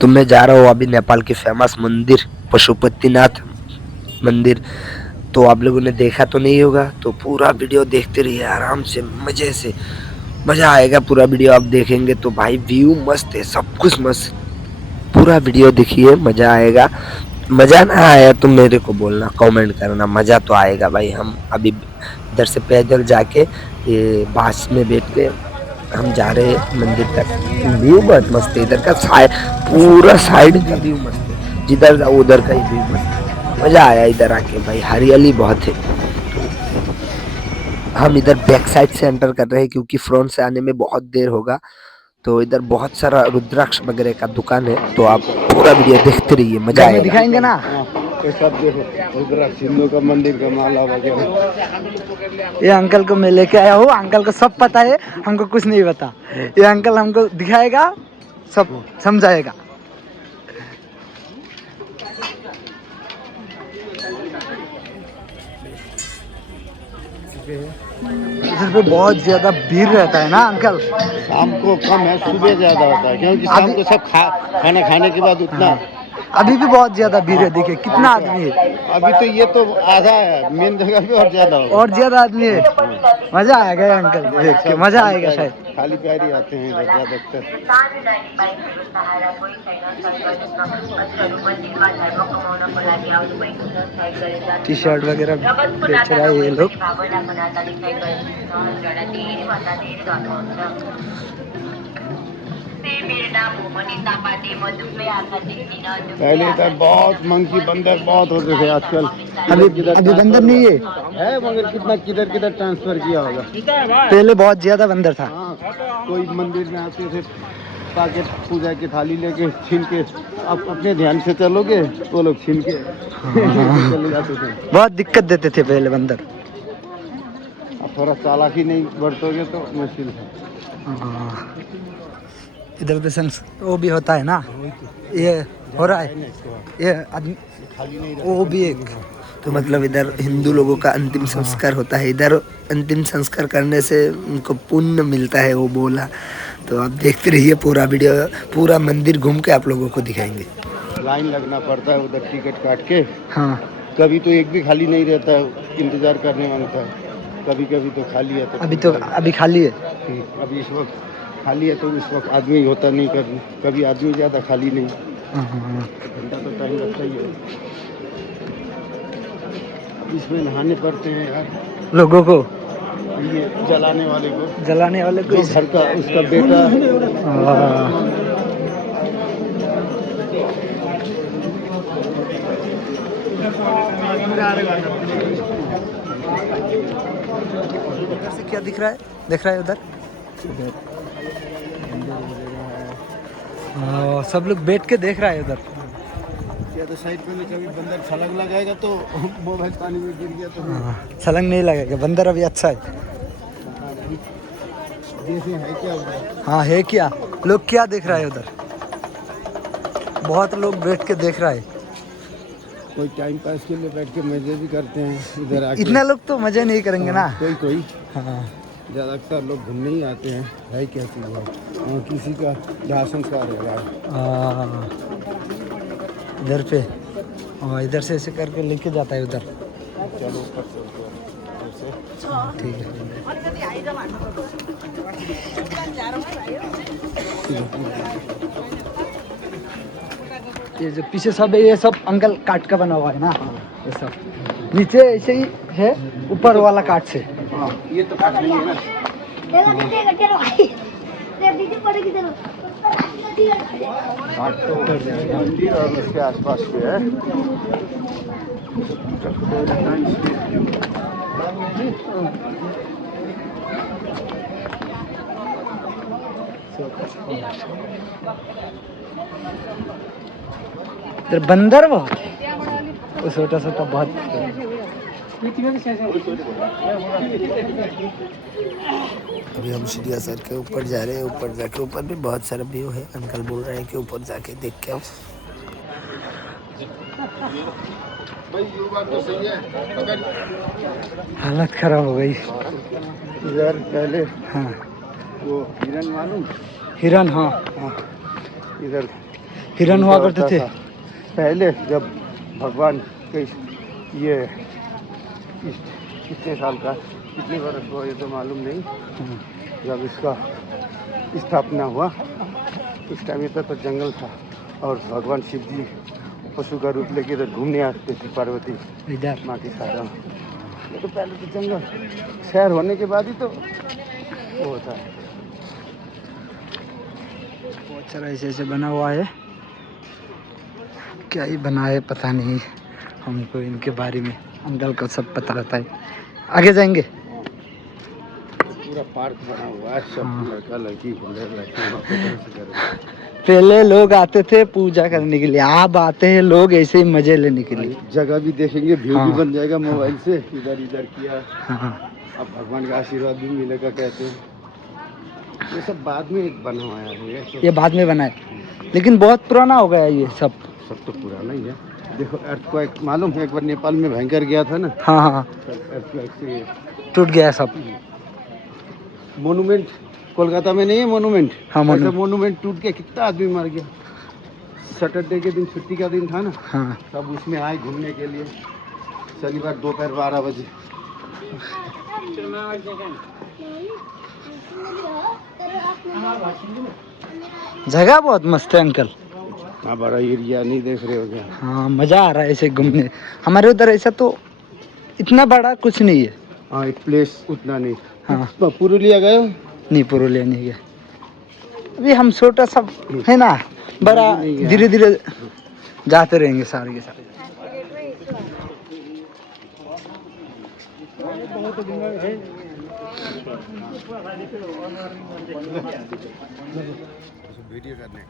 तो मैं जा रहा हूँ अभी नेपाल की फेमस मंदिर पशुपतिनाथ मंदिर। तो आप लोगों ने देखा तो नहीं होगा, तो पूरा वीडियो देखते रहिए आराम से, मजे से, मजा आएगा। पूरा वीडियो आप देखेंगे तो भाई व्यू मस्त है, सब कुछ मस्त। पूरा वीडियो देखिए, मजा आएगा। मजा ना आया तो मेरे को बोलना, कमेंट करना, मजा तो आएगा भाई। हम अभी इधर से पैदल जाके ये बस में बैठ के हम जा रहे हैं मंदिर तक। व्यू बहुत मस्त है इधर का, पूरा साइड का व्यू मस्त है, जिधर जाओ उधर का ही व्यू मस्त है। मजा आया इधर आके भाई, हरियाली बहुत है। तो हम इधर बैक साइड से एंटर कर रहे हैं क्योंकि फ्रंट से आने में बहुत देर होगा। तो इधर बहुत सारा रुद्राक्ष वगैरह का दुकान है, तो आप पूरा वीडियो देखते रहिए, मजा आएगा। दिखाएंगे ना, ये सब देखो रुद्राक्ष हिंदू का मंदिर का माला वगैरह। ये अंकल को मैं लेके आया हूँ, अंकल को सब पता है, हमको कुछ नहीं पता। ये अंकल हमको दिखाएगा, सब समझाएगा। इधर पे बहुत ज्यादा भीड़ रहता है ना अंकल? शाम को कम है, सुबह ज्यादा होता है, क्योंकि शाम को सब खाना खाने के बाद उतना। अभी भी बहुत ज्यादा भीड़ है, देखिए कितना आदमी है। अभी तो ये तो आधा है, मेन जगह पे और ज्यादा होगा। और ज्यादा आदमी है, मजा आएगा अंकल देख के, मजा आएगा शायद। खाली पैर ही आते हैं इधर ज्यादातर। टी शर्ट वगैरह बेच रहा है ये लोग। पहले इधर बहुत मंकी बंदर बहुत होते थे, आजकल अभी बंदर नहीं है मगर कितना किधर ट्रांसफर किया होगा। पहले बहुत ज्यादा बंदर था। हाँ, कोई मंदिर में आते थे, पाके पूजा की थाली लेके छीन के, आप अपने ध्यान से चलोगे वो लोग छीन के चले जाते थे। बहुत दिक्कत देते थे पहले बंदर। अब थोड़ा चालाकी नहीं बरतोगे तो मुश्किल है। इधर पे वो भी होता है ना, ये हो रहा है, ये आदमी वो भी एक। तो मतलब इधर हिंदू लोगों का अंतिम संस्कार होता है। इधर अंतिम संस्कार करने से उनको पुण्य मिलता है, वो बोला। तो आप देखते रहिए पूरा वीडियो, पूरा मंदिर घूम के आप लोगों को दिखाएंगे। लाइन लगना पड़ता है उधर टिकट काट के। हाँ, कभी तो एक भी खाली नहीं रहता है, इंतजार करने वाला है। कभी कभी तो खाली है। तो अभी खाली है। अभी इस वक्त खाली है, तो उस वक्त आदमी होता नहीं, कभी आदमी ज़्यादा खाली नहीं। घंटा तो टाइम लगता ही है। अब इसमें नहाने पड़ते हैं यार लोगों को, ये जलाने वाले को जो घर का उसका बेटा। उधर से क्या दिख रहा है उधर? सब लोग बैठ के देख रहा है उधर। या तो साइड पे कभी बंदर छलांग लगाएगा तो मोबाइल पानी में गिर गया तो छलांग नहीं लगेगा। बंदर अभी अच्छा है। जैसे है क्या उधर? हाँ है क्या, लोग क्या देख रहा है उधर? बहुत लोग बैठ के देख रहा है। कोई टाइम पास के लिए बैठ के मजे भी करते हैं इधर आके। इतना लोग तो मजे नहीं करेंगे ना। कोई हाँ, ज़्यादातर लोग घूमने ही आते हैं। है क्या चीज़ है, और किसी का दाह संस्कार हो रहा है इधर पे, और इधर से ऐसे करके लेके जाता है उधर। चलो ऊपर चलते हैं। ठीक है। ये जो पीछे सब है, ये सब अंकल काट का बना हुआ है ना, ये सब नीचे ऐसे ही है, ऊपर वाला काट से। ये तो काट नहीं है ना। काट तो मंदिर और उसके आसपास पे है। इधर बंदर बहुत है, वो छोटा छोटा बहुत। अभी हम सीढ़िया सर के ऊपर जा रहे हैं। ऊपर जाके, ऊपर भी बहुत सारा व्यू है। अंकल बोल रहे हैं कि ऊपर जाके देख के आओ। हालत खराब हो गई इधर पहले। हाँ, वो हिरन मालूम? हिरन, हाँ। इधर हिरन हुआ करते थे। पहले जब भगवान के ये कितने साल का कितने वर्ष हुआ ये तो मालूम नहीं, जब इसका स्थापना हुआ उस टाइम इतना तो जंगल था और भगवान शिव जी पशु का रूप लेके इधर घूमने आते थे पार्वती इधर माँ के साथ। ये तो पहले तो जंगल, शहर होने के बाद ही तो वो होता है। बहुत सारा ऐसे ऐसे बना हुआ है, क्या ही बना है पता नहीं, हमको इनके बारे में अंकल को सब पता रहता है। आगे जाएंगे। पूरा पार्क बना हुआ है, सब लड़का लड़की पहले लोग आते थे पूजा करने के लिए, अब आते हैं लोग ऐसे ही मजे लेने के लिए। जगह भी देखेंगे, व्यू भी हाँ। बन जाएगा मोबाइल से, इधर इधर किया। हाँ अब भगवान का आशीर्वाद भी मिलेगा कहते हैं। ये सब बाद में एक बना हुआ है, ये बाद में बना है, लेकिन बहुत पुराना हो गया ये सब। सब तो पुराना ही है। देखो अर्थक्वेक मालूम है, एक बार नेपाल में भयंकर गया था ना। हाँ हाँ अर्थक्वेक से टूट गया सब। मोनूमेंट कोलकाता में नहीं है मोनूमेंट, हाँ, मोनूमेंट टूट के कितना आदमी मर गया। सैटरडे के दिन छुट्टी का दिन था ना, हाँ तब उसमें आए घूमने के लिए, शनिवार दोपहर 12 बजे। जगह बहुत मस्त है अंकल। हाँ, बड़ा एरिया नहीं देख रहे हो क्या? हाँ मजा आ रहा है ऐसे घूमने। हमारे उधर ऐसा तो इतना बड़ा कुछ नहीं है। हाँ, एक प्लेस उतना नहीं। हाँ पुरुलिया गए हो? नहीं, पुरुलिया नहीं गया अभी, हम छोटा सा है ना, बड़ा धीरे धीरे जाते रहेंगे सारे के सारे। वीडियो करने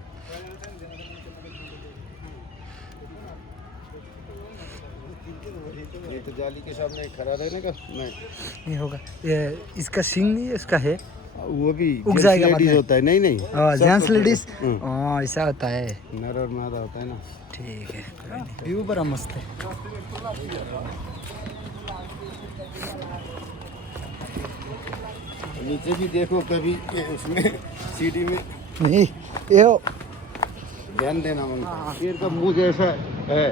ये तो जाली के सामने खड़ा रहने का नहीं होगा ये, इसका सींग नहीं है, इसका है वो भी उग जाएगा बाद लेडीज में। होता है। नहीं नहीं, जेंट्स लेडीज हम्म। ऐसा होता है। नर और मादा होता है ना। ठीक है, व्यू बड़ा मस्त है। नीचे भी देखो कभी उसमें सीढ़ी में नहीं ये ध्यान देना मन। शेर का मुंह जैसा है,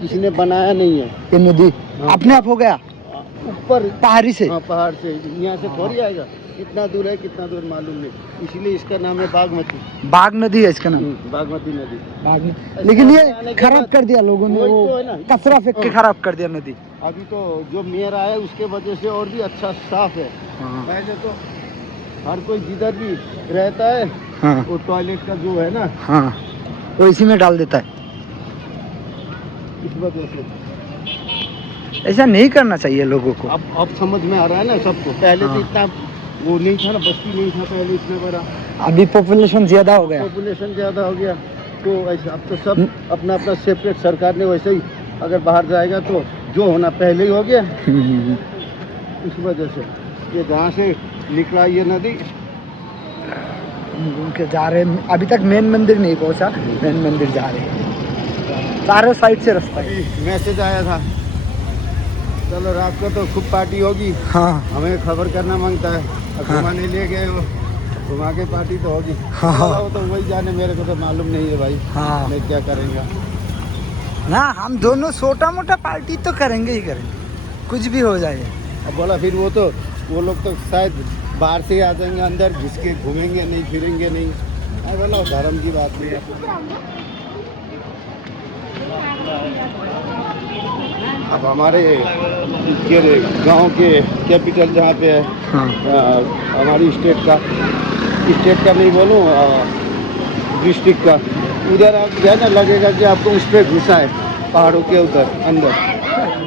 किसी ने बनाया नहीं है। ये नदी अपने आप हो गया ऊपर पहाड़ी से। हाँ, पहाड़ से, यहाँ से थोड़ी आएगा। कितना दूर है कितना दूर मालूम नहीं, इसीलिए इसका नाम है बागमती। बाग नदी है इसका नाम, बागमती नदी। बाग। लेकिन ये खराब कर दिया लोगों ने, वही वो तो है ना। कचरा फेंक के खराब कर दिया नदी। अभी तो जो मेयर आया उसके वजह से और भी अच्छा साफ है। हाँ पहले तो हर कोई जिधर भी रहता है हाँ वो टॉयलेट का जो है ना, हाँ वो इसी में डाल देता है। इस वजह से ऐसा नहीं करना चाहिए लोगों को। अब समझ में आ रहा है ना सबको। पहले हाँ। तो इतना वो नहीं था ना, बस्ती नहीं था पहले इतना बड़ा। अभी पॉपुलेशन ज्यादा हो गया। पॉपुलेशन ज़्यादा हो गया तो ऐसा अब तो सब अपना अपना सेपरेट। सरकार ने वैसे ही अगर बाहर जाएगा तो जो होना पहले ही हो गया। इस वजह से ये जहाँ से निकला ये नदी घूम के जा रहे हैं। अभी तक मेन मंदिर नहीं पहुंचा, मेन मंदिर जा रहे हैं। चारों साइड से रास्ता है। मैसेज आया था, चलो रात को तो खूब पार्टी होगी। हाँ हमें खबर करना मांगता है। अब हाँ। घुमाने ले गए हो, घुमा के पार्टी तो होगी। हाँ। वो तो वही जाने, मेरे को तो मालूम नहीं है भाई। हाँ मैं क्या करेंगे ना, हम दोनों छोटा मोटा पार्टी तो करेंगे ही करेंगे, कुछ भी हो जाए। अब बोला फिर वो लोग तो शायद बाहर से आ जाएंगे, अंदर घुस के घूमेंगे नहीं, फिरेंगे नहीं। मैं बोला धर्म की बात नहीं है। अब हमारे गांव के कैपिटल जहाँ पे है, हाँ हमारी स्टेट का नहीं बोलूँ, डिस्ट्रिक्ट का, उधर आप जो है ना लगेगा कि आपको उस पर घुसा है, पहाड़ों के उधर अंदर।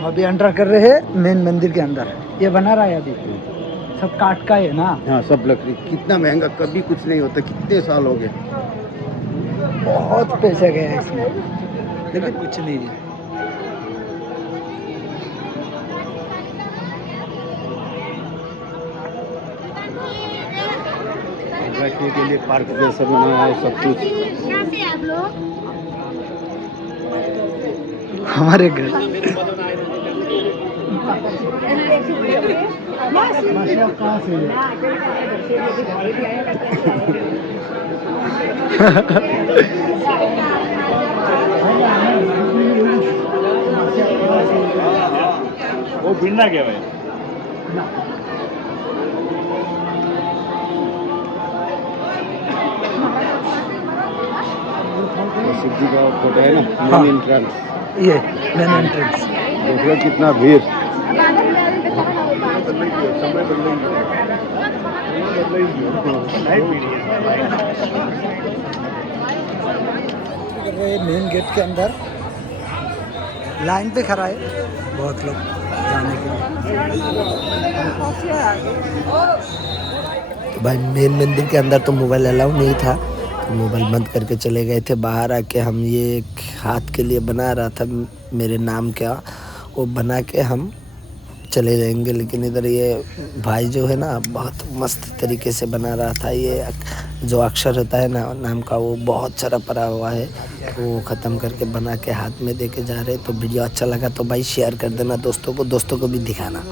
अभी एंटर कर रहे हैं मेन मंदिर के अंदर। ये बना रहा है अभी, सब काट का है ना। हाँ, सब लकड़ी। कितना महंगा, कभी कुछ नहीं होता, कितने साल हो गए। बहुत पैसा गया है इसमें, लेकिन कुछ नहीं है। बैठने के लिए पार्क जैसा बनाया है सब कुछ। हमारे घर कहाँ से है? भिड़ना क्या भाई शिव जी का फोटो है ना हाँ। मेन एंट्रेंस ये मेन एंट्रेंस देख रहे हो कितना भीड़ मेन गेट के अंदर लाइन पे खड़ा है बहुत लोग जाने के लिए। तो भाई मेन मंदिर के अंदर तो मोबाइल अलाउ नहीं था, तो मोबाइल बंद करके चले गए थे। बाहर आके हम ये एक हाथ के लिए बना रहा था मेरे नाम का, वो बना के हम चले जाएंगे। लेकिन इधर ये भाई जो है ना बहुत मस्त तरीके से बना रहा था। ये जो अक्षर होता है ना नाम का, वो बहुत सारा पड़ा हुआ है, तो वो ख़त्म करके बना के हाथ में दे के जा रहे। तो वीडियो अच्छा लगा तो भाई शेयर कर देना दोस्तों को भी दिखाना।